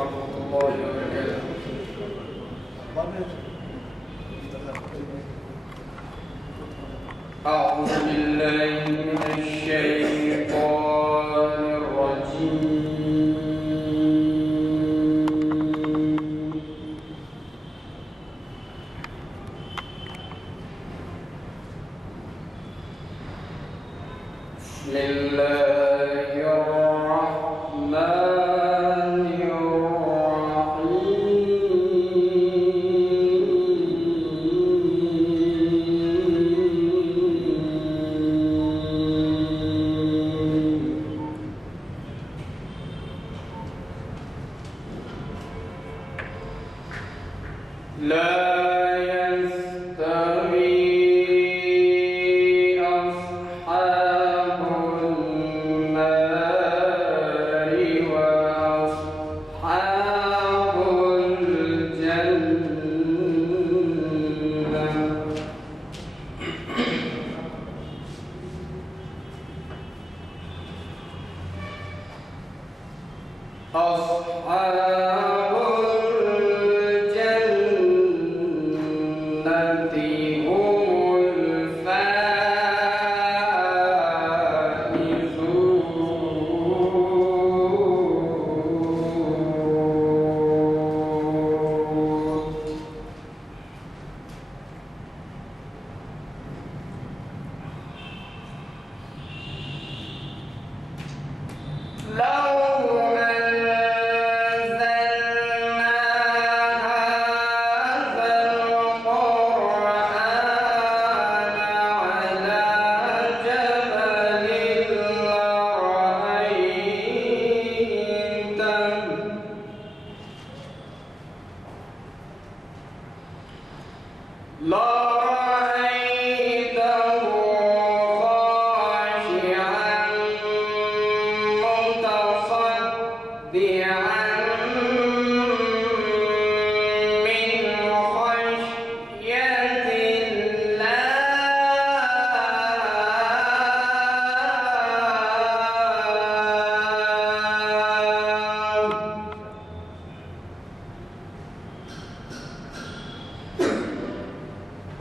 ورحمة الله وبركاته. أعوذ بالله من الشيطان الرجيم. بسم الله الرحمن لا يستوي أصحاب النار وأصحاب الجنة. أصحاب الجنة هم الفائزون. لو أنزلنا هذا القرآن على جبل لرأيته خاشعا متصدعا من خشية الله.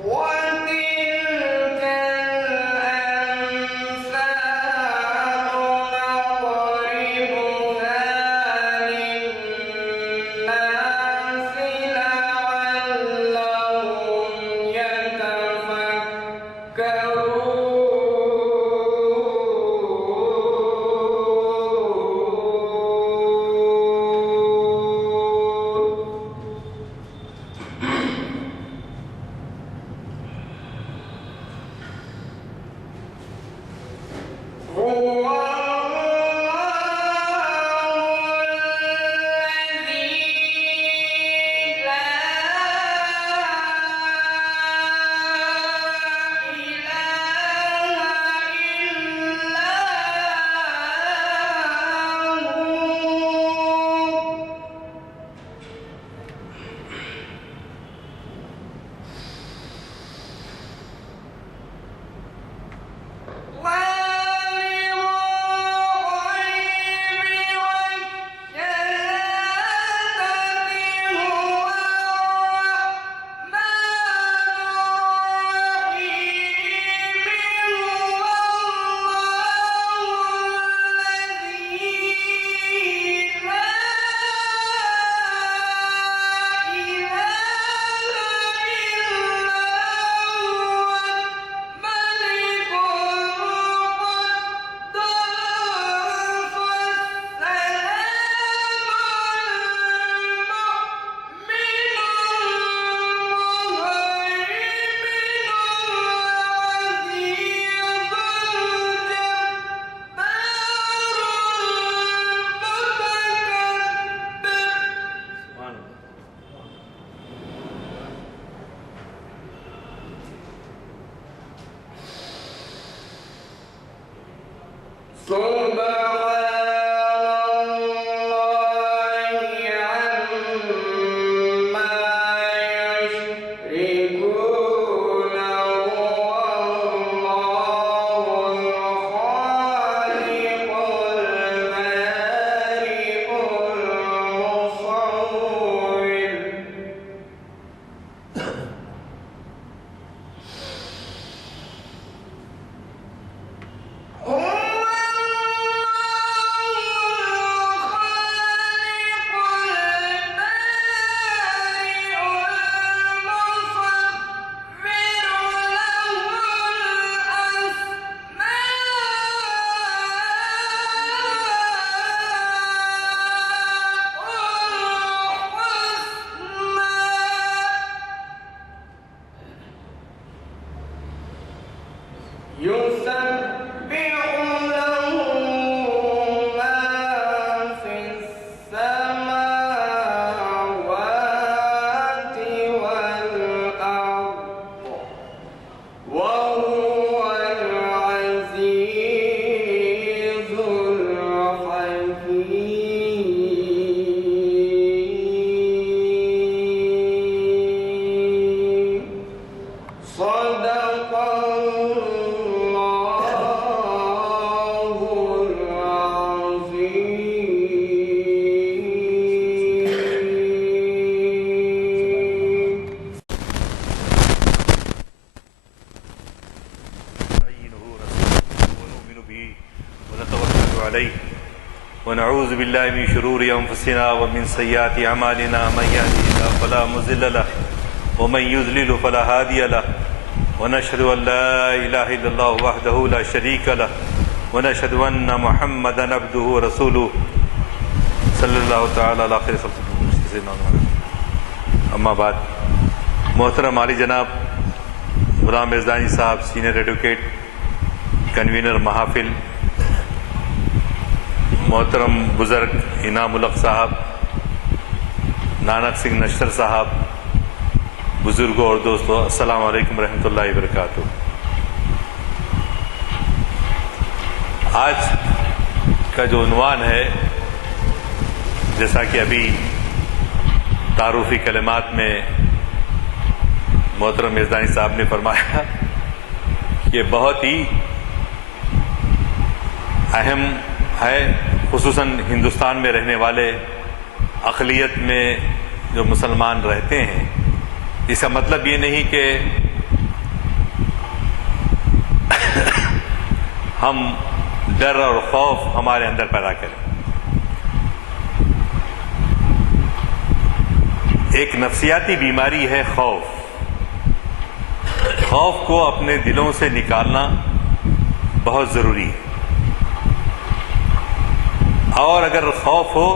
وتلك الأمثال نضربها بالله من شرور أنفسنا ومن سيئات أعمالنا من يهده الله فلا مضل له ومن يضلل فلا هادي له ونشهد أن لا إله إلا الله وحده لا شريك له ونشهد أن محمدا عبده ورسوله صلی اللہ تعالی علی خیر خلق سیدنا محمد. اما بعد، محترم عالی جناب غلام مرزدانی صاحب، سینئر ایڈوکیٹ، کنوینر محافل، محترم بزرگ انعام الحق صاحب، نانک سنگھ نشتر صاحب، بزرگوں اور دوستوں، السلام علیکم ورحمۃ اللہ وبرکاتہ. آج کا جو عنوان ہے، جیسا کہ ابھی تعارفی کلمات میں محترم مرزدانی صاحب نے فرمایا، یہ بہت ہی اہم ہے، خصوصاً ہندوستان میں رہنے والے اقلیت میں جو مسلمان رہتے ہیں. اس کا مطلب یہ نہیں کہ ہم ڈر اور خوف ہمارے اندر پیدا کریں. ایک نفسیاتی بیماری ہے خوف. خوف کو اپنے دلوں سے نکالنا بہت ضروری ہے، اور اگر خوف ہو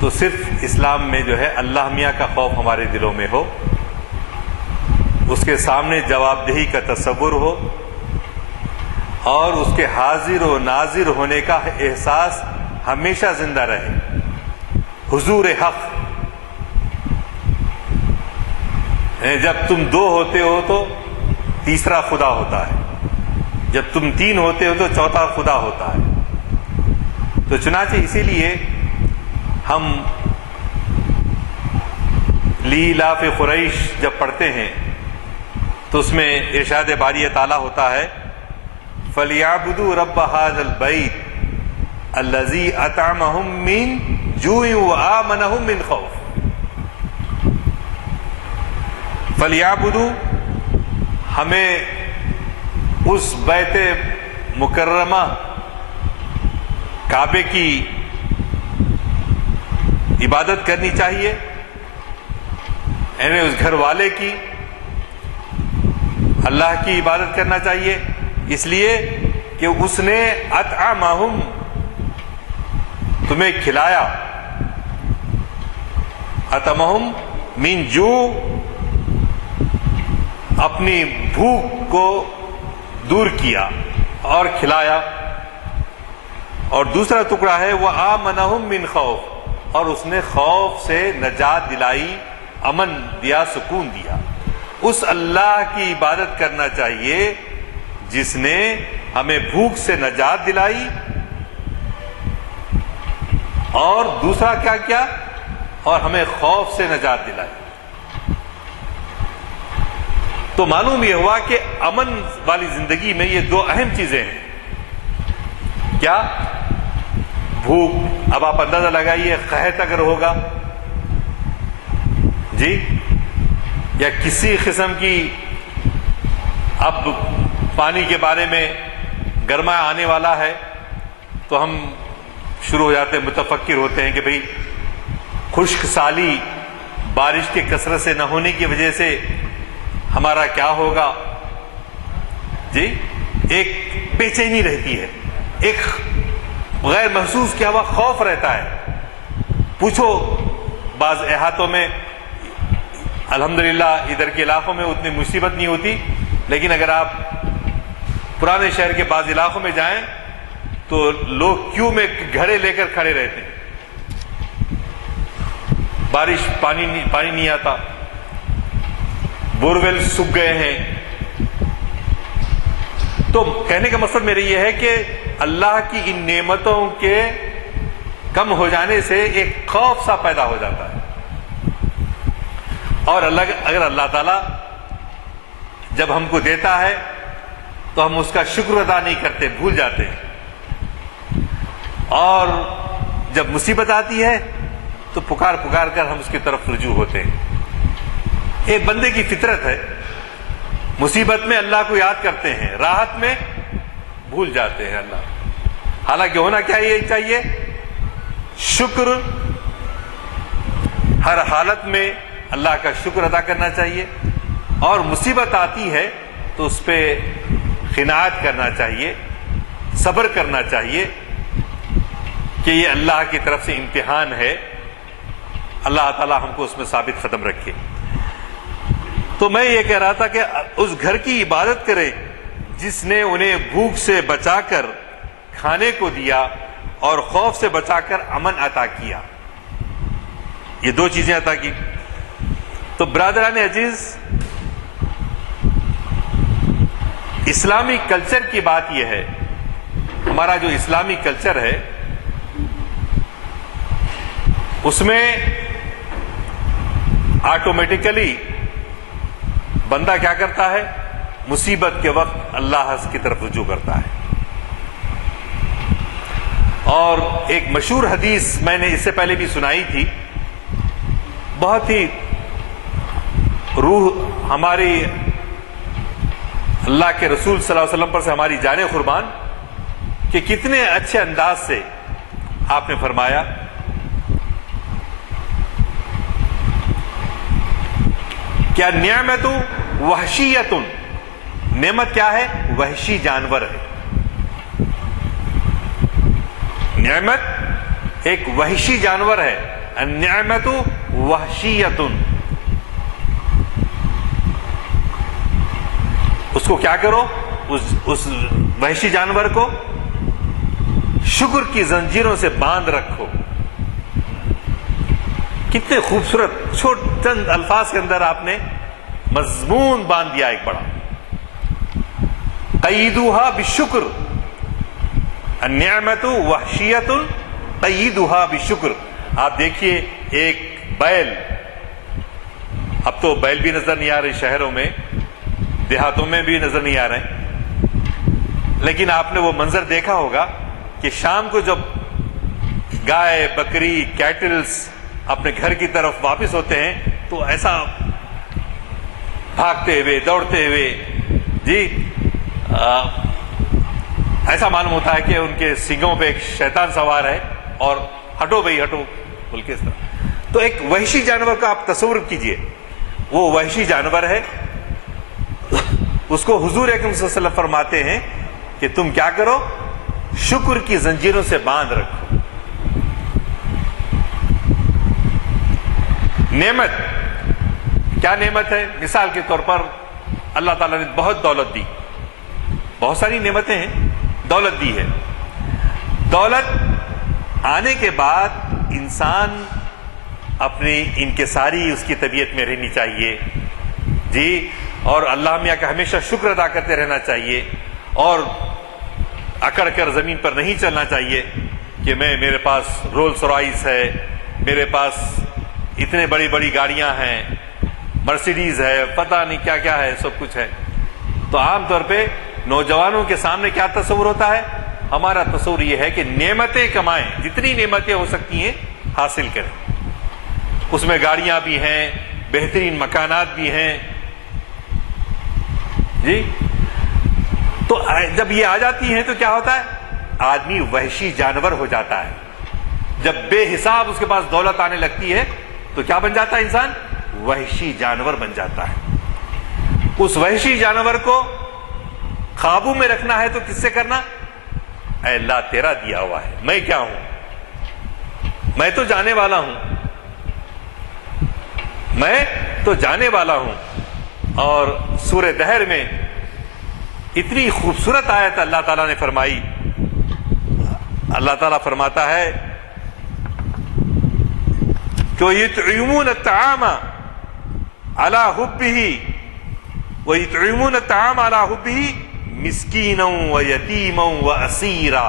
تو صرف اسلام میں جو ہے اللہ میاں کا خوف ہمارے دلوں میں ہو، اس کے سامنے جواب دہی کا تصور ہو، اور اس کے حاضر و ناظر ہونے کا احساس ہمیشہ زندہ رہے. حضور حق، جب تم دو ہوتے ہو تو تیسرا خدا ہوتا ہے، جب تم تین ہوتے ہو تو چوتھا خدا ہوتا ہے. تو چنانچہ اسی لیے ہم لیلاف قریش جب پڑھتے ہیں تو اس میں ارشاد باری تعالیٰ ہوتا ہے، فَلْيَعْبُدُوا رَبَّ هَذَا الْبَيْتِ الَّذِي أَطْعَمَهُم مِّن جُوعٍ وَآمَنَهُم مِّن خَوْفٍ. فَلْيَعْبُدُوا، ہمیں اس بیت مکرمہ کعبے کی عبادت کرنی چاہیے، یعنی اس گھر والے کی، اللہ کی عبادت کرنا چاہیے، اس لیے کہ اس نے اطعمہم، تمہیں کھلایا، اطعمہم من جوع، اپنی بھوک کو دور کیا اور کھلایا. اور دوسرا ٹکڑا ہے وہ آمنہم من خوف، اور اس نے خوف سے نجات دلائی، امن دیا، سکون دیا. اس اللہ کی عبادت کرنا چاہیے جس نے ہمیں بھوک سے نجات دلائی، اور دوسرا کیا کیا، اور ہمیں خوف سے نجات دلائی. تو معلوم یہ ہوا کہ امن والی زندگی میں یہ دو اہم چیزیں ہیں. کیا؟ بھوک. اب آپ اندازہ لگائیے، قحط اگر ہوگا جی، یا کسی قسم کی، اب پانی کے بارے میں گرما آنے والا ہے تو ہم شروع ہو جاتے ہیں، متفکر ہوتے ہیں کہ بھئی خشک سالی، بارش کی کثرت سے نہ ہونے کی وجہ سے ہمارا کیا ہوگا جی. ایک بے چینی رہتی ہے، ایک غیر محسوس کیا ہوا خوف رہتا ہے. پوچھو بعض احاطوں میں، الحمدللہ ادھر کے علاقوں میں اتنی مصیبت نہیں ہوتی، لیکن اگر آپ پرانے شہر کے بعض علاقوں میں جائیں تو لوگ کیوں میں گھڑے لے کر کھڑے رہتے ہیں. بارش، پانی نہیں آتا، بورویل سوکھ گئے ہیں. تو کہنے کا مقصد میرا یہ ہے کہ اللہ کی ان نعمتوں کے کم ہو جانے سے ایک خوف سا پیدا ہو جاتا ہے. اور اگر اللہ تعالیٰ جب ہم کو دیتا ہے تو ہم اس کا شکر ادا نہیں کرتے، بھول جاتے ہیں. اور جب مصیبت آتی ہے تو پکار کر ہم اس کی طرف رجوع ہوتے ہیں. ایک بندے کی فطرت ہے، مصیبت میں اللہ کو یاد کرتے ہیں، راحت میں بھول جاتے ہیں اللہ. حالانکہ ہونا کیا یہ چاہیے، شکر ہر حالت میں اللہ کا شکر ادا کرنا چاہیے، اور مصیبت آتی ہے تو اس پہ قناعت کرنا چاہیے، صبر کرنا چاہیے کہ یہ اللہ کی طرف سے امتحان ہے، اللہ تعالی ہم کو اس میں ثابت قدم رکھے۔ تو میں یہ کہہ رہا تھا کہ اس گھر کی عبادت کریں جس نے انہیں بھوک سے بچا کر کھانے کو دیا اور خوف سے بچا کر امن عطا کیا، یہ دو چیزیں عطا کی۔ تو برادران عزیز، اسلامی کلچر کی بات یہ ہے، ہمارا جو اسلامی کلچر ہے اس میں آٹومیٹیکلی بندہ کیا کرتا ہے؟ مصیبت کے وقت اللہ کی طرف رجوع کرتا ہے۔ اور ایک مشہور حدیث میں نے اس سے پہلے بھی سنائی تھی، بہت ہی روح ہماری اللہ کے رسول صلی اللہ علیہ وسلم پر سے ہماری جانیں قربان، کہ کتنے اچھے انداز سے آپ نے فرمایا کیا نعمت وحشیت، نعمت کیا ہے؟ وحشی جانور ہے۔ نعمت ایک وحشی جانور ہے، النعمت وحشیت، اس کو کیا کرو؟ اس وحشی جانور کو شکر کی زنجیروں سے باندھ رکھو۔ کتنے خوبصورت چند الفاظ کے اندر آپ نے مضمون باندھ دیا ایک بڑا۔ قیدوہا بالشکر، النعمت وحشیت قیدوہا بالشکر۔ آپ دیکھیے ایک بیل، اب تو بیل بھی نظر نہیں آ رہے شہروں میں، دیہاتوں میں بھی نظر نہیں آ رہے، لیکن آپ نے وہ منظر دیکھا ہوگا کہ شام کو جب گائے بکری کیٹلز اپنے گھر کی طرف واپس ہوتے ہیں تو ایسا بھاگتے ہوئے دوڑتے ہوئے، جی ایسا معلوم ہوتا ہے کہ ان کے سینگوں پہ ایک شیطان سوار ہے اور ہٹو بھائی ہٹو بول کے اس طرح۔ تو ایک وحشی جانور کا آپ تصور کیجئے، وہ وحشی جانور ہے، اس کو حضور اکرم صلی اللہ علیہ وسلم فرماتے ہیں کہ تم کیا کرو؟ شکر کی زنجیروں سے باندھ رکھو۔ نعمت کیا نعمت ہے؟ مثال کے طور پر اللہ تعالیٰ نے بہت دولت دی، بہت ساری نعمتیں ہیں، دولت دی ہے۔ دولت آنے کے بعد انسان اپنی انکساری اس کی طبیعت میں رہنی چاہیے، جی، اور اللہ میاں کا ہمیشہ شکر ادا کرتے رہنا چاہیے، اور اکڑ کر زمین پر نہیں چلنا چاہیے کہ میرے پاس رولز رائس ہے، میرے پاس اتنے بڑی بڑی گاڑیاں ہیں، مرسیڈیز ہے، پتہ نہیں کیا کیا ہے، سب کچھ ہے۔ تو عام طور پہ نوجوانوں کے سامنے کیا تصور ہوتا ہے؟ ہمارا تصور یہ ہے کہ نعمتیں کمائیں، جتنی نعمتیں ہو سکتی ہیں حاصل کریں، اس میں گاڑیاں بھی ہیں، بہترین مکانات بھی ہیں، جی۔ تو جب یہ آ جاتی ہیں تو کیا ہوتا ہے؟ آدمی وحشی جانور ہو جاتا ہے۔ جب بے حساب اس کے پاس دولت آنے لگتی ہے تو کیا بن جاتا ہے انسان؟ وحشی جانور بن جاتا ہے۔ اس وحشی جانور کو قابو میں رکھنا ہے تو کس سے کرنا؟ اے اللہ تیرا دیا ہوا ہے، میں کیا ہوں؟ میں تو جانے والا ہوں، میں تو جانے والا ہوں۔ اور سورہ دہر میں اتنی خوبصورت آیت اللہ تعالیٰ نے فرمائی، اللہ تعالیٰ فرماتا ہے کہ یطعمون الطعام علی حبہ ویطعمون الطعام علی حبہ مسکینا ویتیما واسیرا۔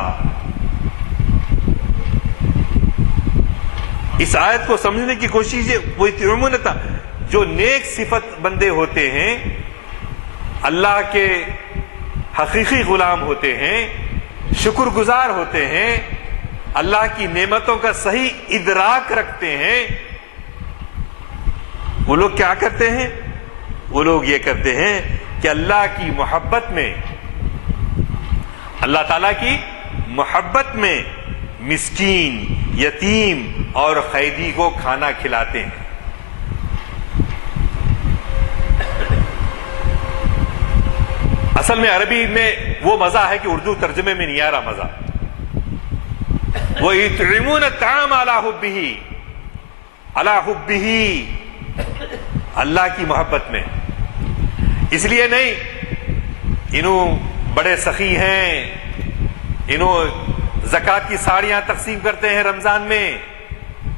اس آیت کو سمجھنے کی کوشش کیجیے۔ ویطعمون الطعام، جو نیک صفت بندے ہوتے ہیں، اللہ کے حقیقی غلام ہوتے ہیں، شکر گزار ہوتے ہیں، اللہ کی نعمتوں کا صحیح ادراک رکھتے ہیں، وہ لوگ کیا کرتے ہیں؟ وہ لوگ یہ کرتے ہیں کہ اللہ کی محبت میں، اللہ تعالیٰ کی محبت میں مسکین، یتیم اور قیدی کو کھانا کھلاتے ہیں۔ اصل میں عربی میں وہ مزہ ہے کہ اردو ترجمے میں نہیں آ رہا مزہ۔ وَيُطْعِمُونَ الطَّعَامَ عَلَىٰ حُبِّهِ، اللہ کی محبت میں، اس لیے نہیں انہوں بڑے سخی ہیں، انہوں زکوٰۃ کی ساڑیاں تقسیم کرتے ہیں رمضان میں،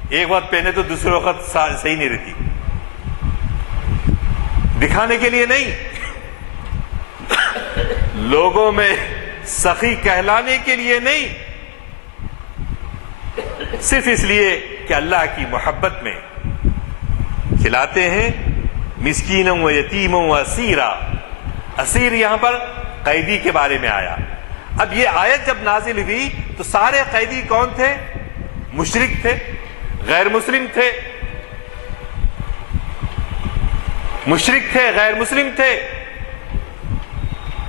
ایک وقت پہنے تو دوسرے وقت صحیح نہیں رہتی، دکھانے کے لیے نہیں، لوگوں میں سخی کہلانے کے لیے نہیں، صرف اس لیے کہ اللہ کی محبت میں کھلاتے ہیں۔ مسکینوں و یتیموں و اسیرا، اسیر یہاں پر قیدی کے بارے میں آیا۔ اب یہ آیت جب نازل ہوئی تو سارے قیدی کون تھے؟ مشرک تھے، غیر مسلم تھے، مشرک تھے، غیر مسلم تھے،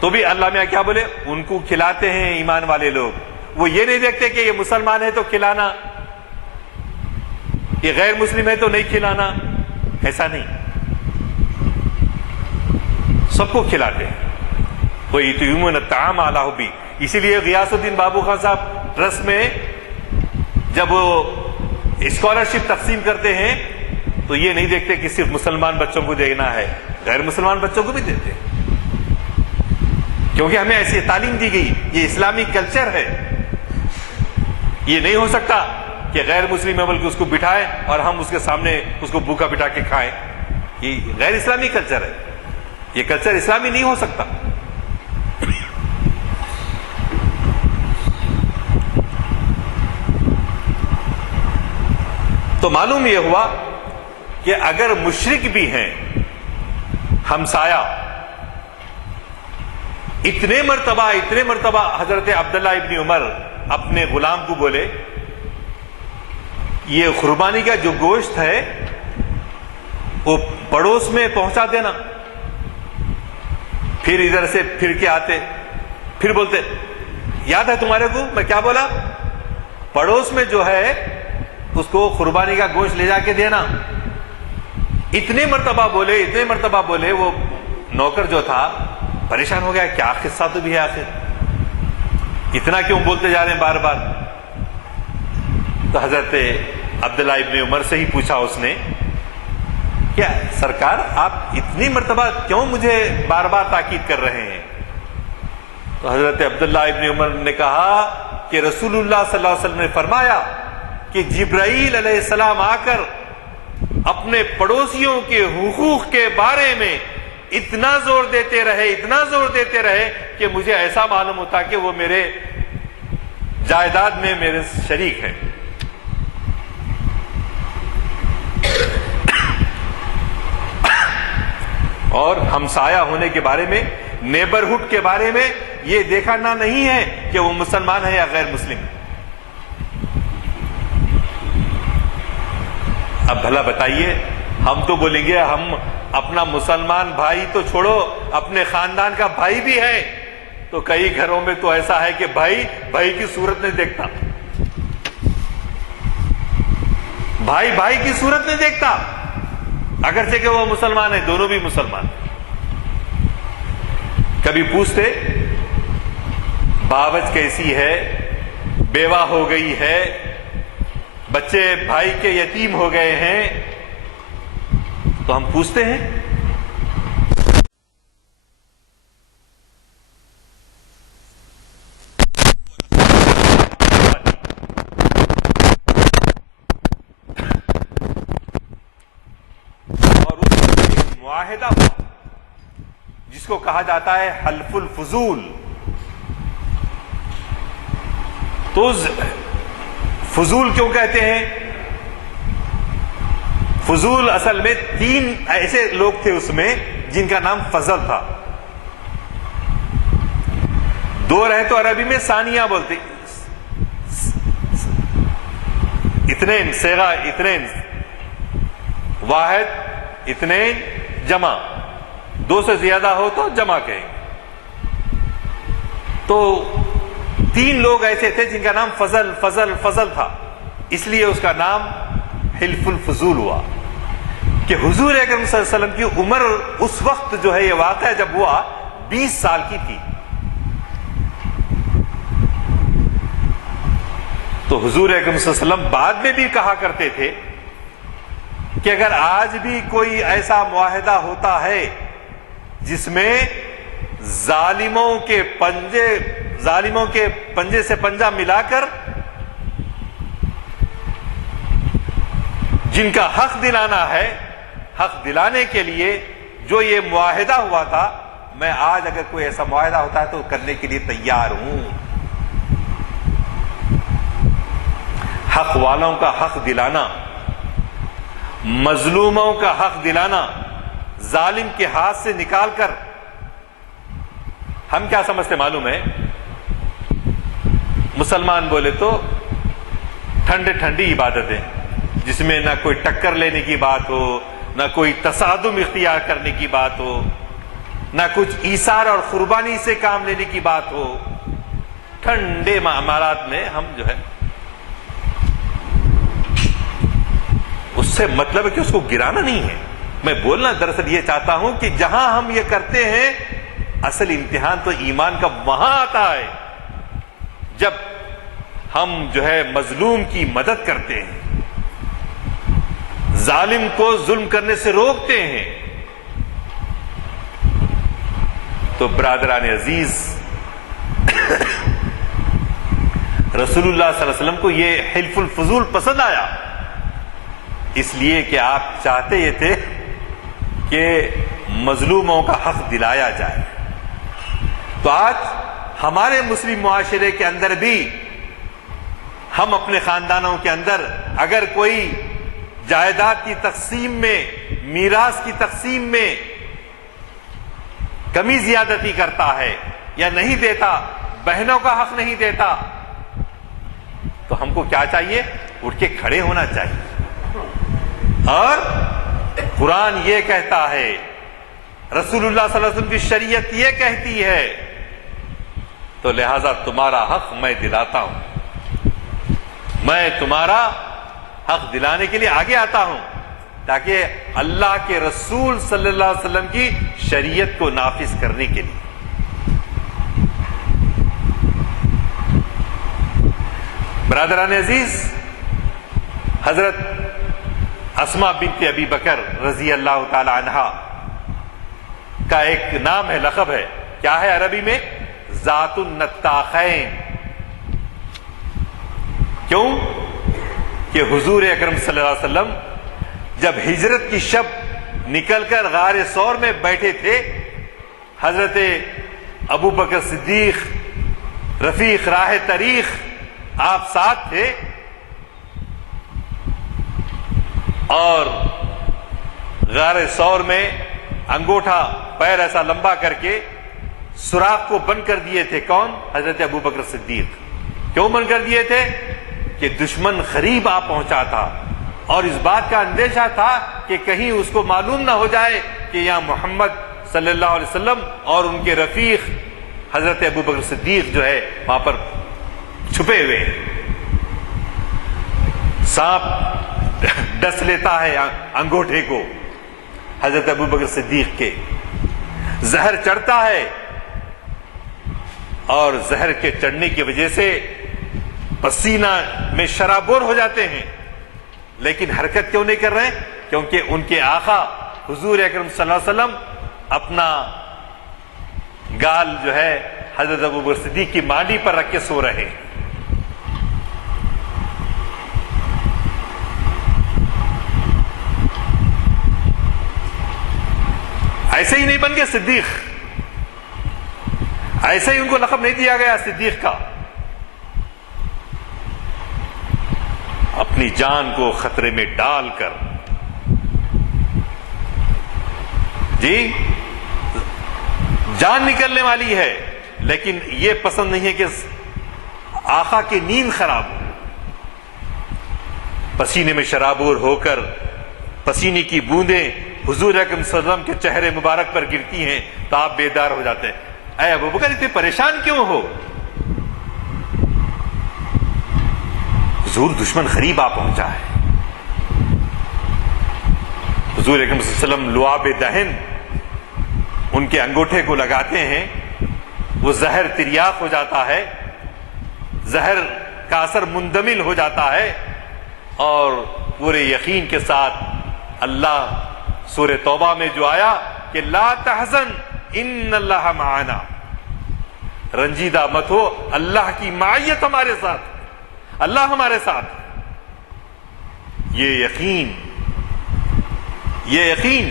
تو بھی اللہ میاں کیا بولے؟ ان کو کھلاتے ہیں ایمان والے لوگ۔ وہ یہ نہیں دیکھتے کہ یہ مسلمان ہے تو کھلانا، یہ غیر مسلم ہے تو نہیں کھلانا، ایسا نہیں، سب کو کھلاتے ہیں۔ وَيُطْعِمُونَ الطَّعَامَ عَلَىٰ حُبِّهِ، اسی لیے غیاث الدین بابو خان صاحب ٹرسٹ میں جب وہ اسکالرشپ تقسیم کرتے ہیں تو یہ نہیں دیکھتے کہ صرف مسلمان بچوں کو دینا ہے، غیر مسلمان بچوں کو بھی دیتے ہیں، کیونکہ ہمیں ایسی تعلیم دی گئی، یہ اسلامی کلچر ہے۔ یہ نہیں ہو سکتا کہ غیر مسلم ہے بلکہ اس کو بٹھائے اور ہم اس کے سامنے اس کو بھوکا بٹھا کے کھائیں، یہ غیر اسلامی کلچر ہے، یہ کلچر اسلامی نہیں ہو سکتا۔ تو معلوم یہ ہوا کہ اگر مشرک بھی ہیں، ہمسایہ، اتنے مرتبہ حضرت عبداللہ ابن عمر اپنے غلام کو بولے یہ قربانی کا جو گوشت ہے وہ پڑوس میں پہنچا دینا، پھر ادھر سے پھر کے آتے، پھر بولتے یاد ہے تمہارے کو میں کیا بولا؟ پڑوس میں جو ہے اس کو قربانی کا گوشت لے جا کے دینا۔ اتنے مرتبہ بولے، وہ نوکر جو تھا پریشان ہو گیا، کیا قصہ تو بھی ہے آخر، اتنا کیوں بولتے جا رہے ہیں بار بار؟ تو حضرت عبداللہ ابن عمر سے ہی پوچھا اس نے، کیا سرکار آپ اتنی مرتبہ کیوں مجھے بار بار تاکید کر رہے ہیں؟ تو حضرت عبداللہ ابن عمر نے کہا کہ رسول اللہ صلی اللہ علیہ وسلم نے فرمایا کہ جبرائیل علیہ السلام آ کر اپنے پڑوسیوں کے حقوق کے بارے میں اتنا زور دیتے رہے کہ مجھے ایسا معلوم ہوتا کہ وہ میرے جائیداد میں میرے شریک ہیں۔ اور ہمسایہ ہونے کے بارے میں، نیبرہڈ کے بارے میں یہ دیکھنا نہیں ہے کہ وہ مسلمان ہے یا غیر مسلم۔ اب بھلا بتائیے، ہم تو بولیں گے ہم اپنا مسلمان بھائی تو چھوڑو، اپنے خاندان کا بھائی بھی ہے، تو کئی گھروں میں تو ایسا ہے کہ بھائی کی صورت نہیں دیکھتا، بھائی کی صورت نہیں دیکھتا، اگرچہ کہ وہ مسلمان ہے، دونوں بھی مسلمان۔ کبھی پوچھتے باوج کیسی ہے، بیوہ ہو گئی ہے، بچے بھائی کے یتیم ہو گئے ہیں، تو ہم پوچھتے ہیں اور اس میں ایک معاہدہ ہوا جس کو کہا جاتا ہے حلف الفضول۔ تو فضول کیوں کہتے ہیں؟ فضول اصل میں 3 ایسے لوگ تھے اس میں جن کا نام فضل تھا، 2 رہے تو عربی میں ثانیہ بولتے، اثنین صیغہ اثنین، واحد اثنین جمع، 2 سے زیادہ ہو تو جمع کہیں۔ تو 3 لوگ ایسے تھے جن کا نام فضل فضل فضل تھا، اس لیے اس کا نام حلف الفضول ہوا کہ حضور اکرم صلی اللہ علیہ وسلم کی عمر اس وقت جو ہے یہ واقعہ جب ہوا 20 سال کی تھی. تو حضور اکرم صلی اللہ علیہ وسلم بعد میں بھی کہا کرتے تھے کہ اگر آج بھی کوئی ایسا معاہدہ ہوتا ہے جس میں ظالموں کے پنجے سے پنجہ ملا کر جن کا حق دلانا ہے، حق دلانے کے لیے جو یہ معاہدہ ہوا تھا، میں آج اگر کوئی ایسا معاہدہ ہوتا ہے تو کرنے کے لیے تیار ہوں. حق والوں کا حق دلانا، مظلوموں کا حق دلانا، ظالم کے ہاتھ سے نکال کر. ہم کیا سمجھتے معلوم ہے؟ مسلمان بولے تو ٹھنڈی عبادتیں جس میں نہ کوئی ٹکر لینے کی بات ہو، نہ کوئی تصادم اختیار کرنے کی بات ہو، نہ کچھ ایثار اور قربانی سے کام لینے کی بات ہو. ٹھنڈے معاملات میں ہم جو ہے اس سے مطلب ہے کہ اس کو گرانا نہیں ہے. میں بولنا دراصل یہ چاہتا ہوں کہ جہاں ہم یہ کرتے ہیں اصل امتحان تو ایمان کا وہاں آتا ہے جب ہم جو ہے مظلوم کی مدد کرتے ہیں، ظالم کو ظلم کرنے سے روکتے ہیں. تو برادران عزیز، رسول اللہ صلی اللہ علیہ وسلم کو یہ حلف الفضول پسند آیا، اس لیے کہ آپ چاہتے یہ تھے کہ مظلوموں کا حق دلایا جائے. تو آج ہمارے مسلم معاشرے کے اندر بھی ہم اپنے خاندانوں کے اندر اگر کوئی جائیداد کی تقسیم میں، میراث کی تقسیم میں کمی زیادتی کرتا ہے یا نہیں دیتا، بہنوں کا حق نہیں دیتا، تو ہم کو کیا چاہیے؟ اٹھ کے کھڑے ہونا چاہیے. اور قرآن یہ کہتا ہے، رسول اللہ صلی اللہ علیہ وسلم کی شریعت یہ کہتی ہے، تو لہذا تمہارا حق میں دلاتا ہوں. میں تمہارا حق دلانے کے لیے آگے آتا ہوں تاکہ اللہ کے رسول صلی اللہ علیہ وسلم کی شریعت کو نافذ کرنے کے لیے. برادران عزیز، حضرت اسماء بنت ابی بکر رضی اللہ تعالی عنہا کا ایک نام ہے، لقب ہے. کیا ہے عربی میں؟ ذات النطاقین. کیوں؟ کہ حضور اکرم صلی اللہ علیہ وسلم جب ہجرت کی شب نکل کر غار ثور میں بیٹھے تھے، حضرت ابو بکر صدیق رفیق راہ طریق آپ ساتھ تھے، اور غار ثور میں انگوٹھا پیر ایسا لمبا کر کے سوراخ کو بند کر دیے تھے. کون؟ حضرت ابو بکر صدیق. کیوں بند کر دیے تھے؟ کہ دشمن قریب آ پہنچا تھا اور اس بات کا اندیشہ تھا کہ کہیں اس کو معلوم نہ ہو جائے کہ یہاں محمد صلی اللہ علیہ وسلم اور ان کے رفیق حضرت ابو بکر صدیق جو ہے وہاں پر چھپے ہوئے ہیں. سانپ ڈس لیتا ہے انگوٹھے کو حضرت ابو بکر صدیق کے، زہر چڑھتا ہے، اور زہر کے چڑھنے کی وجہ سے پسینہ میں شرابور ہو جاتے ہیں، لیکن حرکت کیوں نہیں کر رہے؟ کیونکہ ان کے آقا حضور اکرم صلی اللہ علیہ وسلم اپنا گال جو ہے حضرت ابو بکر صدیق کی مانڈی پر رکھ کے سو رہے ہیں. ایسے ہی نہیں بن گئے صدیق، ایسے ہی ان کو لقب نہیں دیا گیا صدیق کا. اپنی جان کو خطرے میں ڈال کر، جی جان نکلنے والی ہے، لیکن یہ پسند نہیں ہے کہ آقا کی نیند خراب ہو. پسینے میں شرابور ہو کر پسینے کی بوندیں حضور اکرم صلی اللہ علیہ وسلم کے چہرے مبارک پر گرتی ہیں تو آپ بیدار ہو جاتے ہیں. اے ابو بکر اتنے پریشان کیوں ہو؟ حضور دشمن قریب آ پہنچا ہے. حضور اکرم صلی اللہ علیہ وسلم لعاب دہن ان کے انگوٹھے کو لگاتے ہیں، وہ زہر تریاق ہو جاتا ہے، زہر کا اثر مندمل ہو جاتا ہے، اور پورے یقین کے ساتھ اللہ سورہ توبہ میں جو آیا کہ لا تحزن ان اللہ معنا، رنجیدہ مت ہو، اللہ کی معیت ہمارے ساتھ، اللہ ہمارے ساتھ. یہ یقین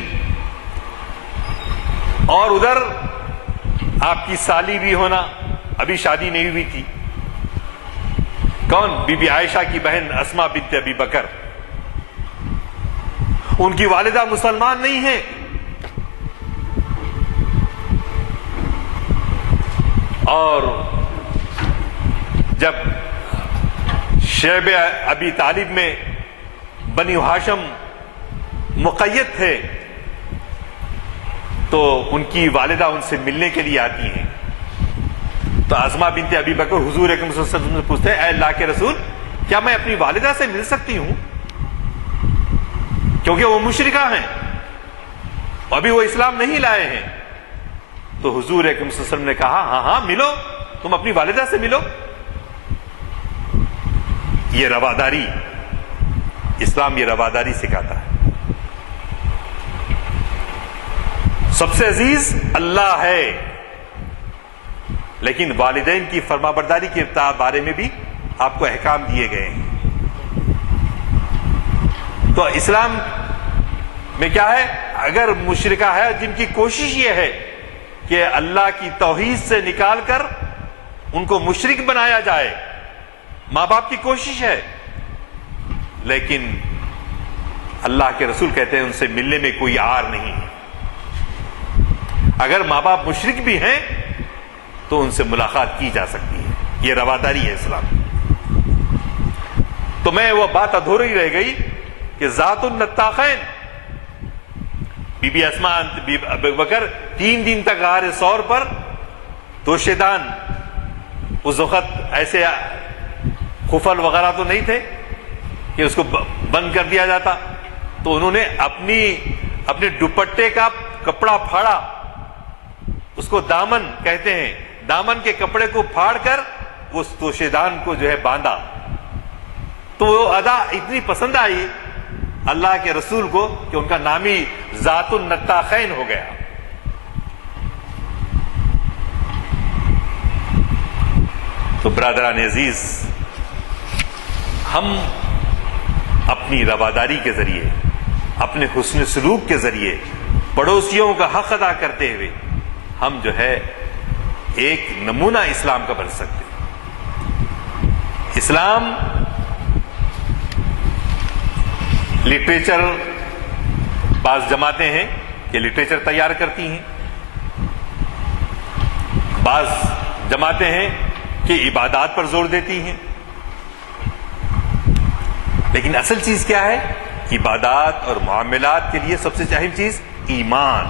اور ادھر آپ کی سالی بھی ہونا، ابھی شادی نہیں ہوئی تھی. کون؟ بی بی عائشہ کی بہن اسماء بنت ابی بکر. ان کی والدہ مسلمان نہیں ہیں، اور جب شیب ابی طالب میں بنی ہاشم مقید تھے تو ان کی والدہ ان سے ملنے کے لیے آتی ہیں. تو اسماء بنت ابی بکر حضور اکرم صلی اللہ علیہ وسلم سے پوچھتے ہیں اے اللہ کے رسول، کیا میں اپنی والدہ سے مل سکتی ہوں؟ کیونکہ وہ مشرکہ ہیں، ابھی وہ اسلام نہیں لائے ہیں. تو حضور اکرم صلی اللہ علیہ وسلم نے کہا ہاں ملو، تم اپنی والدہ سے ملو. یہ رواداری، اسلام یہ رواداری سکھاتا ہے. سب سے عزیز اللہ ہے، لیکن والدین کی فرما برداری کے بارے میں بھی آپ کو احکام دیے گئے ہیں. تو اسلام میں کیا ہے؟ اگر مشرکہ ہے جن کی کوشش یہ ہے کہ اللہ کی توحید سے نکال کر ان کو مشرک بنایا جائے، ماں باپ کی کوشش ہے، لیکن اللہ کے رسول کہتے ہیں ان سے ملنے میں کوئی عار نہیں ہے. اگر ماں باپ مشرک بھی ہیں تو ان سے ملاقات کی جا سکتی ہے. یہ رواداری ہے اسلام. تو میں وہ بات ادھوری رہ گئی کہ ذات النطاقین بی بی اسماء ابی بکر 3 دن تک غار ثور پر توشیدان، اس وقت ایسے خفل وغیرہ تو نہیں تھے کہ اس کو بند کر دیا جاتا، تو انہوں نے اپنے دوپٹے کا کپڑا پھاڑا، اس کو دامن کہتے ہیں، دامن کے کپڑے کو پھاڑ کر اس توشیدان کو جو ہے باندھا. تو وہ ادا اتنی پسند آئی اللہ کے رسول کو کہ ان کا نام ہی ذات النطاقین ہو گیا. تو برادران عزیز، ہم اپنی رواداری کے ذریعے، اپنے حسن سلوک کے ذریعے، پڑوسیوں کا حق ادا کرتے ہوئے ہم جو ہے ایک نمونہ اسلام کا بن سکتے ہیں. اسلام لٹریچر، بعض جماعتیں ہیں کہ لٹریچر تیار کرتی ہیں، بعض جماعتیں ہیں کہ عبادات پر زور دیتی ہیں، لیکن اصل چیز کیا ہے؟ عبادات اور معاملات کے لیے سب سے اہم چیز ایمان.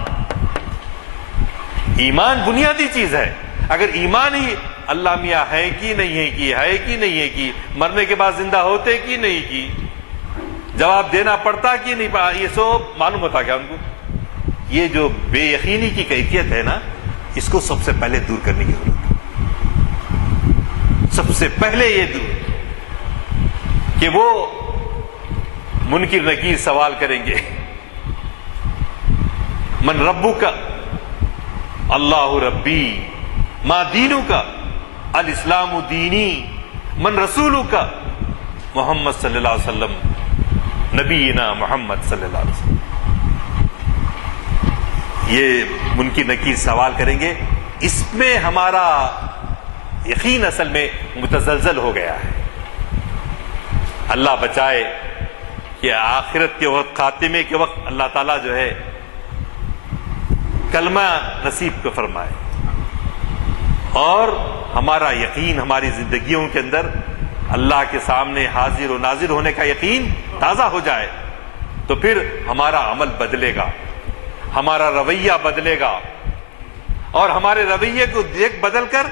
ایمان بنیادی چیز ہے. اگر ایمان ہی اللہ میاں ہے کہ نہیں ہے، کی ہے کہ نہیں ہے، کی مرنے کے بعد زندہ ہوتے کہ نہیں، کی جواب دینا پڑتا کہ نہیں پڑا، یہ سب معلوم ہوتا کیا ان کو؟ یہ جو بے یقینی کی کیفیت ہے نا، اس کو سب سے پہلے دور کرنے کی ضرورت ہے. سب سے پہلے یہ دور کہ وہ منکر نکیر سوال کریں گے، من ربک؟ اللہ ربی. ما دینک؟ الاسلام دینی. من رسولک؟ محمد صلی اللہ علیہ وسلم، نبینا محمد صلی اللہ علیہ وسلم. یہ منکر نکیر سوال کریں گے. اس میں ہمارا یقین اصل میں متزلزل ہو گیا ہے. اللہ بچائے کہ آخرت کے وقت، خاتمے کے وقت اللہ تعالیٰ جو ہے کلمہ نصیب کو فرمائے، اور ہمارا یقین ہماری زندگیوں کے اندر اللہ کے سامنے حاضر و ناظر ہونے کا یقین تازہ ہو جائے، تو پھر ہمارا عمل بدلے گا، ہمارا رویہ بدلے گا، اور ہمارے رویے کو بدل کر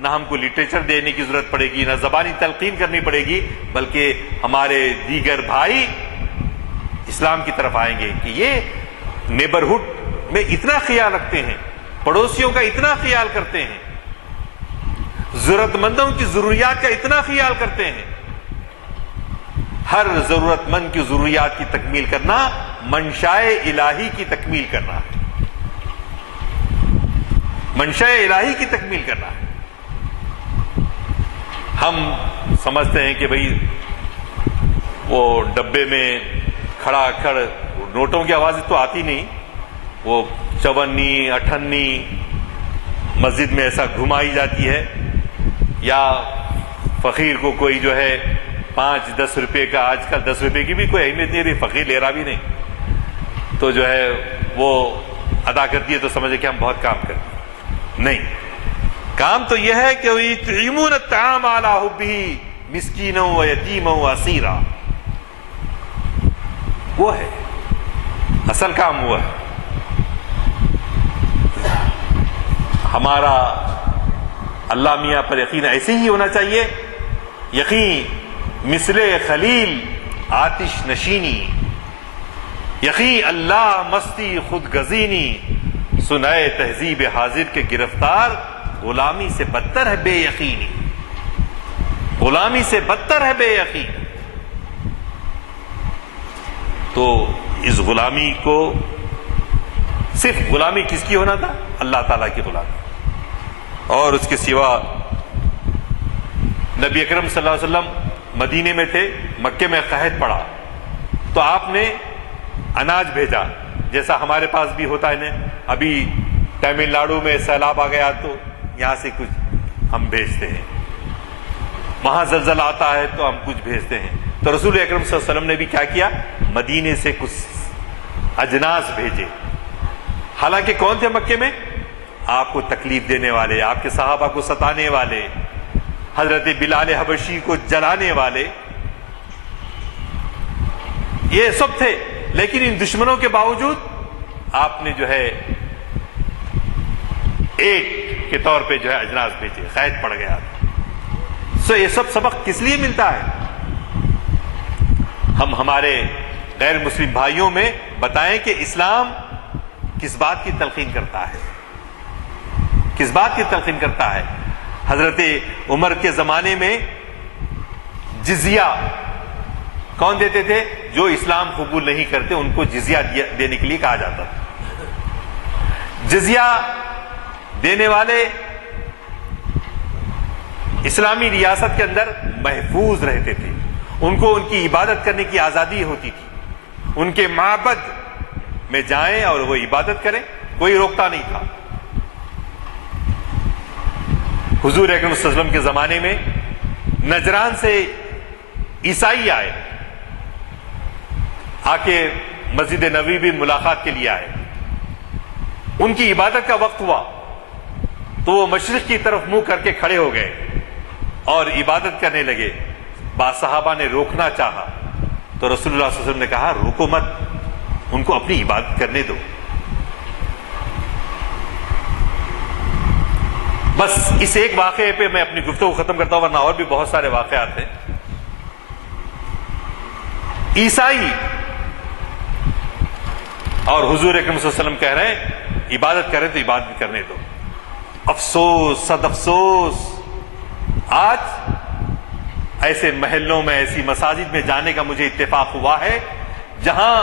نہ ہم کو لٹریچر دینے کی ضرورت پڑے گی، نہ زبانی تلقین کرنی پڑے گی، بلکہ ہمارے دیگر بھائی اسلام کی طرف آئیں گے کہ یہ نیبرہڈ میں اتنا خیال رکھتے ہیں، پڑوسیوں کا اتنا خیال کرتے ہیں، ضرورت مندوں کی ضروریات کا اتنا خیال کرتے ہیں۔ ہر ضرورت مند کی ضروریات کی تکمیل کرنا منشائے الہی کی تکمیل کرنا ہے، منشائے الہی کی تکمیل کرنا ہے۔ ہم سمجھتے ہیں کہ بھئی وہ ڈبے میں کھڑا کھڑ نوٹوں کی آواز تو آتی نہیں، وہ چونی اٹھنی مسجد میں ایسا گھمائی جاتی ہے، یا فقیر کو کوئی جو ہے 5-10 روپے کا، آج کل 10 روپے کی بھی کوئی اہمیت نہیں رہی، فقیر لے رہا بھی نہیں، تو جو ہے وہ ادا کرتی ہے تو سمجھے کہ ہم بہت کام کرتے ہیں۔ نہیں، کام تو یہ ہے کہ یطعمون الطعام علی حبہ مسکینا و یتیما و اسیرا، وہ ہے اصل کام، وہ ہے۔ ہمارا اللہ میاں پر یقین ایسے ہی ہونا چاہیے، یقین مثل خلیل آتش نشینی، یقین اللہ مستی خود گزینی، سنائے تہذیب حاضر کے گرفتار، غلامی سے بدتر ہے بے یقینی، غلامی سے بدتر ہے بے یقینی۔ تو اس غلامی کو، صرف غلامی کس کی ہونا تھا؟ اللہ تعالیٰ کی غلامی، اور اس کے سوا نبی اکرم صلی اللہ علیہ وسلم مدینے میں تھے، مکے میں قحط پڑا تو آپ نے اناج بھیجا، جیسا ہمارے پاس بھی ہوتا ہے نا، ابھی تمل ناڈو میں سیلاب آ گیا تو یہاں سے کچھ ہم بھیجتے ہیں، وہاں زلزلہ آتا ہے تو ہم کچھ بھیجتے ہیں، تو رسول اکرم صلی اللہ علیہ وسلم نے بھی کیا کیا؟ مدینے سے کچھ اجناس بھیجے۔ حالانکہ کون تھے مکے میں؟ آپ کو تکلیف دینے والے، آپ کے صحابہ کو ستانے والے، حضرت بلال حبشی کو جلانے والے، یہ سب تھے، لیکن ان دشمنوں کے باوجود آپ نے جو ہے ایک کے طور پہ جو ہے اجناس بھیجے، قحط پڑ گیا۔ سو یہ سب سبق کس لیے ملتا ہے؟ ہم ہمارے غیر مسلم بھائیوں میں بتائیں کہ اسلام کس بات کی تلقین کرتا ہے، کس بات کی تلقین کرتا ہے۔ حضرت عمر کے زمانے میں جزیہ کون دیتے تھے؟ جو اسلام قبول نہیں کرتے ان کو جزیہ دینے کے لیے کہا جاتا تھا۔ جزیہ دینے والے اسلامی ریاست کے اندر محفوظ رہتے تھے، ان کو ان کی عبادت کرنے کی آزادی ہوتی تھی، ان کے معبد میں جائیں اور وہ عبادت کریں، کوئی روکتا نہیں تھا۔ حضور اکرم صلی اللہ علیہ وسلم کے زمانے میں نجران سے عیسائی آئے، آ کے مسجد نبوی بھی ملاقات کے لیے آئے، ان کی عبادت کا وقت ہوا تو وہ مشرق کی طرف منہ کر کے کھڑے ہو گئے اور عبادت کرنے لگے۔ بعض صحابہ نے روکنا چاہا تو رسول اللہ صلی اللہ علیہ وسلم نے کہا روکو مت، ان کو اپنی عبادت کرنے دو۔ بس اس ایک واقعے پہ میں اپنی گفتگو ختم کرتا ہوں، ورنہ اور بھی بہت سارے واقعات ہیں۔ عیسائی اور حضور اکرم صلی اللہ علیہ وسلم کہہ رہے ہیں عبادت کریں تو عبادت کرنے دو۔ افسوس، صد افسوس، آج ایسے محلوں میں، ایسی مساجد میں جانے کا مجھے اتفاق ہوا ہے جہاں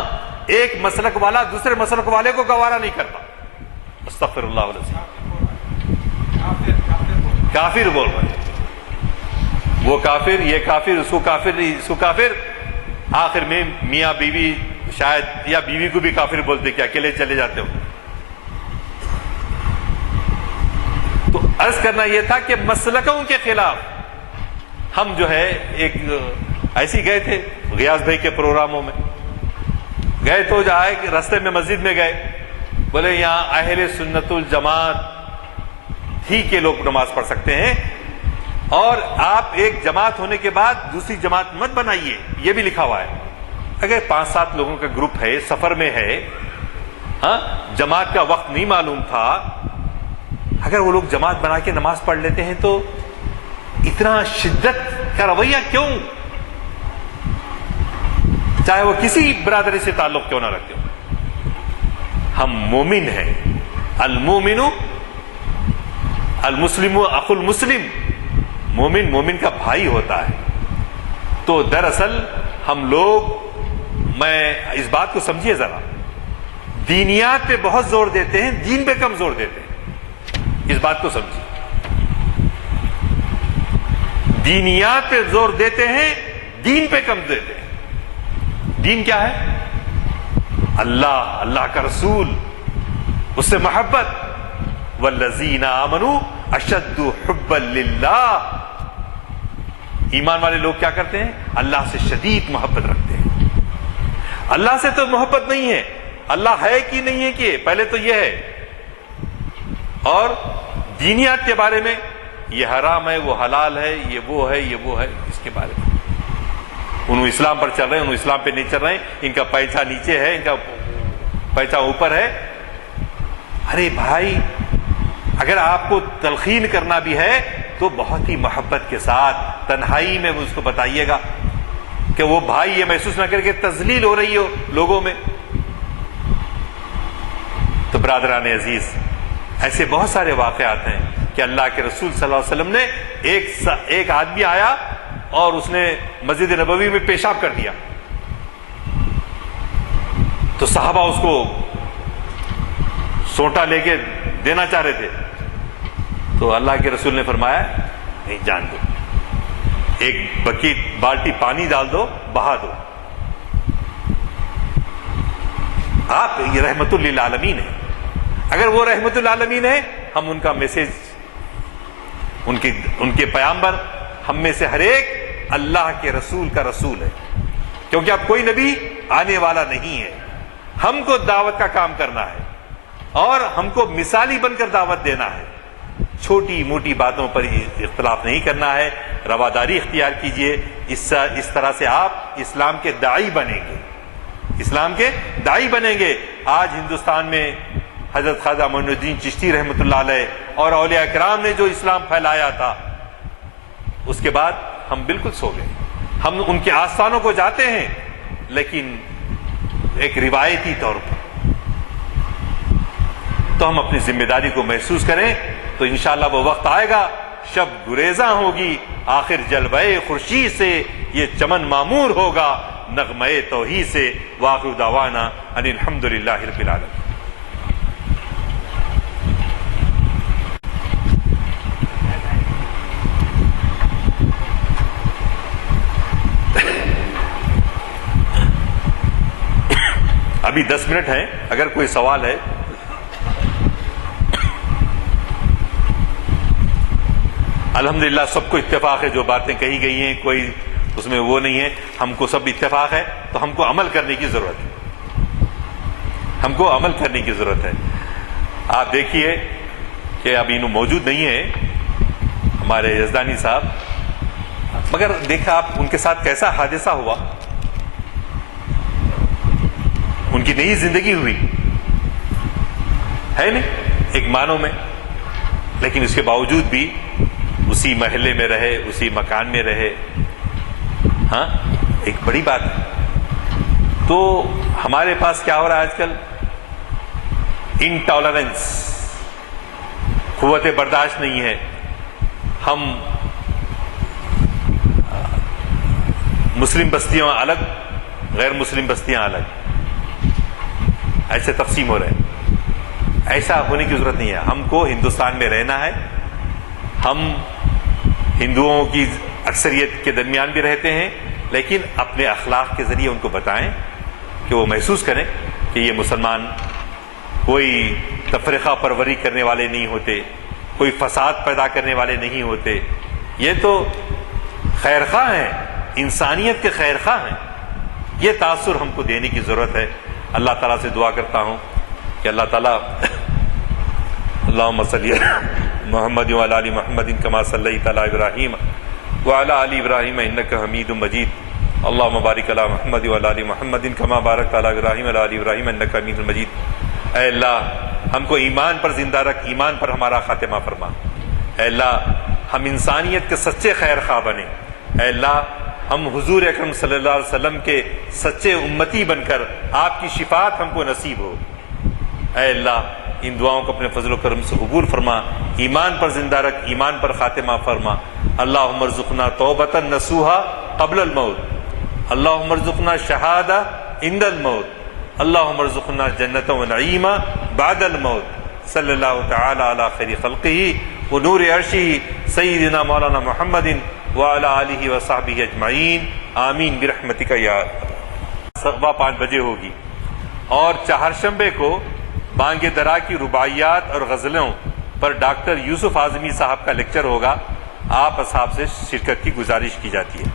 ایک مسلک والا دوسرے مسلک والے کو گوارا نہیں کرتا۔ استغفر اللہ العظیم، کافر بول رہے ہیں، وہ کافر، یہ کافر، اس کو کافر، اس کو کافر، آخر میں میاں بیوی شاید، یا بیوی کو بھی کافر بولتے کہ اکیلے چلے جاتے ہو۔ تو عرض کرنا یہ تھا کہ مسلکوں کے خلاف ہم جو ہے ایک ایسی گئے تھے غیاث بھائی کے پروگراموں میں گئے، تو جائے کہ رستے میں مسجد میں گئے، بولے یہاں اہل سنت الجماعت ہی کے لوگ نماز پڑھ سکتے ہیں، اور آپ ایک جماعت ہونے کے بعد دوسری جماعت مت بنائیے، یہ بھی لکھا ہوا ہے۔ اگر 5-7 لوگوں کا گروپ ہے، سفر میں ہے، ہاں، جماعت کا وقت نہیں معلوم تھا، اگر وہ لوگ جماعت بنا کے نماز پڑھ لیتے ہیں تو اتنا شدت کا رویہ کیوں؟ چاہے وہ کسی برادری سے تعلق کیوں نہ رکھتے ہو. ہم مومن ہیں. المومن المسلم اخو المسلم. مومن مومن کا بھائی ہوتا ہے. تو دراصل ہم لوگ، میں اس بات کو سمجھیے ذرا، دینیات پہ بہت زور دیتے ہیں، دین پہ کم زور دیتے ہیں. اس بات کو سمجھیے. دینیات پہ زور دیتے ہیں، دین پہ کم دیتے ہیں. دین کیا ہے؟ اللہ، اللہ کا رسول، اس سے محبت. والذین آمنوا اشد حبا للہ. ایمان والے لوگ کیا کرتے ہیں؟ اللہ سے شدید محبت رکھتے ہیں. اللہ سے تو محبت نہیں ہے، اللہ ہے کہ نہیں ہے کہ پہلے تو یہ ہے. اور دینیات کے بارے میں یہ حرام ہے، وہ حلال ہے، یہ وہ ہے، یہ وہ ہے، اس کے بارے میں انہوں اسلام پر چل رہے ہیں، انہوں اسلام پہ نہیں چل رہے ہیں، ان کا پیچھا نیچے ہے، ان کا پیچھا اوپر ہے. ارے بھائی، اگر آپ کو تلقین کرنا بھی ہے تو بہت ہی محبت کے ساتھ تنہائی میں اس کو بتائیے گا کہ وہ بھائی یہ محسوس نہ کر کے تذلیل ہو رہی ہو لوگوں میں. تو برادران عزیز، ایسے بہت سارے واقعات ہیں کہ اللہ کے رسول صلی اللہ علیہ وسلم نے ایک آدمی آیا اور اس نے مسجد نبوی میں پیشاب کر دیا. تو صحابہ اس کو سونٹا لے کے دینا چاہ رہے تھے. تو اللہ کے رسول نے فرمایا نہیں، جان دو، ایک بکیٹ بالٹی پانی ڈال دو، بہا دو. آپ یہ رحمت للعالمین ہے. اگر وہ رحمت للعالمین ہے، ہم ان کا میسج، ان کے پیامبر، ہم میں سے ہر ایک اللہ کے رسول کا رسول ہے. کیونکہ اب کوئی نبی آنے والا نہیں ہے. ہم کو دعوت کا کام کرنا ہے اور ہم کو مثالی بن کر دعوت دینا ہے. چھوٹی موٹی باتوں پر اختلاف نہیں کرنا ہے، رواداری اختیار کیجئے. اس طرح سے آپ اسلام کے داعی بنیں گے. اسلام کے داعی بنیں گے. آج ہندوستان میں حضرت خواجہ معین الدین چشتی رحمۃ اللہ علیہ اور اولیاء کرام نے جو اسلام پھیلایا تھا، اس کے بعد ہم بالکل سو گئے. ہم ان کے آستانوں کو جاتے ہیں لیکن ایک روایتی طور پر. تو ہم اپنی ذمہ داری کو محسوس کریں تو انشاءاللہ وہ وقت آئے گا، شب گریزاں ہوگی، آخر جلوہ خورشید سے یہ چمن معمور ہوگا، نغمہ توحید سے. وآخر دعوانا ان الحمدللہ رب العالمین. ابھی 10 منٹ ہیں، اگر کوئی سوال ہے. الحمدللہ سب کو اتفاق ہے، جو باتیں کہی گئی ہیں کوئی اس میں وہ نہیں ہے. ہم کو سب اتفاق ہے تو ہم کو عمل کرنے کی ضرورت ہے. ہم کو عمل کرنے کی ضرورت ہے. آپ دیکھیے کہ ابھی انہوں موجود نہیں ہیں ہمارے یزدانی صاحب، مگر دیکھا آپ ان کے ساتھ کیسا حادثہ ہوا. ان کی نئی زندگی ہوئی ہے نہیں ایک معنوں میں، لیکن اس کے باوجود بھی اسی محلے میں رہے، اسی مکان میں رہے. ہاں، ایک بڑی بات ہے. تو ہمارے پاس کیا ہو رہا ہے آج کل؟ انٹالرنس، قوت برداشت نہیں ہے. ہم مسلم بستیاں الگ، غیر مسلم بستیاں الگ، ایسے تقسیم ہو رہے ہیں. ایسا ہونے کی ضرورت نہیں ہے. ہم کو ہندوستان میں رہنا ہے. ہم ہندوؤں کی اکثریت کے درمیان بھی رہتے ہیں، لیکن اپنے اخلاق کے ذریعے ان کو بتائیں کہ وہ محسوس کریں کہ یہ مسلمان کوئی تفرقہ پروری کرنے والے نہیں ہوتے، کوئی فساد پیدا کرنے والے نہیں ہوتے. یہ تو خیرخواہ ہیں، انسانیت کے خیرخواہ ہیں. یہ تاثر ہم کو دینے کی ضرورت ہے. اللہ تعالیٰ سے دعا کرتا ہوں کہ اللہ تعالیٰ اللہم صلی محمد وعلی آل محمد کما صلیت علی ابراہیم وعلی آل ابراہیم انک حمید مجید. اللہم بارک علی محمد وعلی آل محمد کما بارکت علی ابراہیم وعلی آل ابراہیم انک حمید مجید. اے اللہ، ہم کو ایمان پر زندہ رکھ، ایمان پر ہمارا خاتمہ فرما۔ اے اللہ ہم انسانیت کے سچے خیر خواہ بنیں۔ اے اللہ ہم حضور اکرم صلی اللہ علیہ وسلم کے سچے امتی بن کر آپ کی شفاعت ہم کو نصیب ہو۔ اے اللہ ان دعاؤں کو اپنے فضل و کرم سے قبول فرما، ایمان پر زندہ رکھ، ایمان پر خاتمہ فرما۔ اللہم ارزقنا توبۃ نصوحا قبل الموت، اللہم ارزقنا شہادہ عند الموت، اللہم ارزقنا جنۃ و نعیما بعد الموت۔ صلی اللہ تعالی علی خیر خلقہ و نور عرشہ سیدنا مولانا محمد وعلی آلہ وصحبہ اجمعین، آمین برحمتک یا صبح 5 بجے ہوگی۔ اور چہارشنبے کو بانگ درا کی رباعیات اور غزلوں پر ڈاکٹر یوسف اعظمی صاحب کا لیکچر ہوگا، آپ اصحاب سے شرکت کی گزارش کی جاتی ہے۔